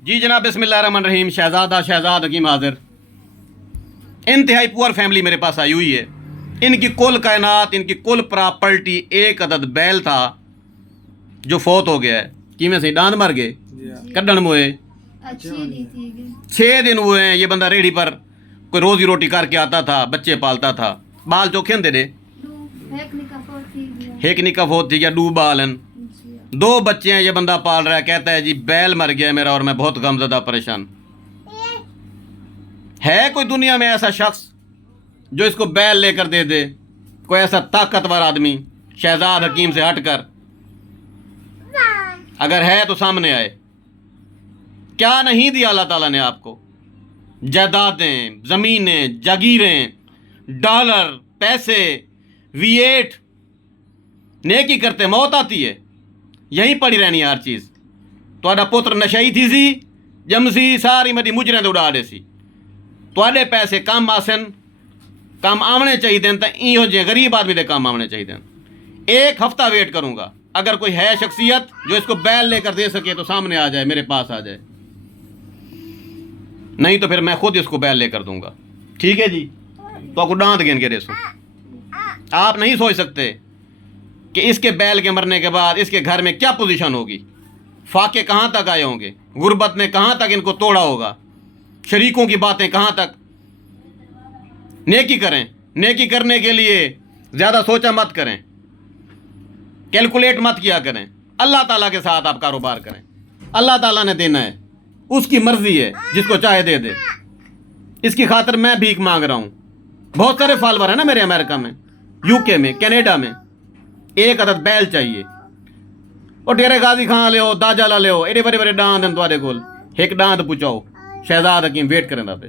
जी जनाब, बिस्मिल्लाहिर्रहमानिर्रहीम। शहजाद हकीम हाजिर। इंतहाई पुअर फैमिली मेरे पास आई हुई है। इनकी कुल कायनात, इनकी कुल प्रॉपर्टी, एक अदद बैल था जो फोत हो गया है। कि में से दांत मर गए, कड्डन मोए 6 दिन हुए हैं। ये बंदा रेहड़ी पर कोई रोजी रोटी करके आता था, बच्चे पालता था। बाल चोखे होंगे दे एक निका फोत थी या डू बालन 2 बच्चे हैं। ये बंदा पाल रहा है। कहता है जी बैल मर गया मेरा और मैं बहुत गमज़दा परेशान। है कोई दुनिया में ऐसा शख्स जो इसको बैल लेकर दे दे? कोई ऐसा ताकतवर आदमी शहजाद हकीम से हटकर? अगर है तो सामने आए। क्या नहीं दिया अल्लाह ताला ने आपको? जायदादें, ज़मीनें, जागीरें, डॉलर, पैसे, V8। नेकी करते मौत आती है, यहीं पड़ी रहनी हर चीज़। तुहाडा पुत्र नशई थी सी जमसी सारी मरी मुजरें उड़ा दे सी। तुहाडे पैसे कम आसन, कम आने चाहिए तो इहो जे गरीब आदमी के काम आने चाहिए। 1 हफ्ता वेट करूंगा। अगर कोई है शख्सियत जो इसको बैल लेकर दे सके तो सामने आ जाए, मेरे पास आ जाए। नहीं तो फिर मैं खुद इसको बैल लेकर दूंगा। ठीक है जी? तो आपको डांत गेन के रेसो। आप नहीं सोच सकते कि इसके बैल के मरने के बाद इसके घर में क्या पोजीशन होगी। फाके कहाँ तक आए होंगे, गुर्बत ने कहाँ तक इनको तोड़ा होगा, शरीकों की बातें कहाँ तक। नेकी करें। नेकी करने के लिए ज़्यादा सोचा मत करें, कैलकुलेट मत किया करें। अल्लाह ताला के साथ आप कारोबार करें। अल्लाह ताला ने देना है, उसकी मर्जी है, जिसको चाहे दे दे। इसकी खातिर मैं भीख मांग रहा हूँ। बहुत सारे फॉलोअर है ना मेरे, अमेरिका में, UK में, कनाडा में। 1 अदद बैल चाहिए। और डेरे गाजी खां लियो, दाजा ला लियो, एडे बड़े बड़े डांद हैं तुम्हारे कोल। एक डांद पुचाओ। शहजाद हकीम वेट करें पे।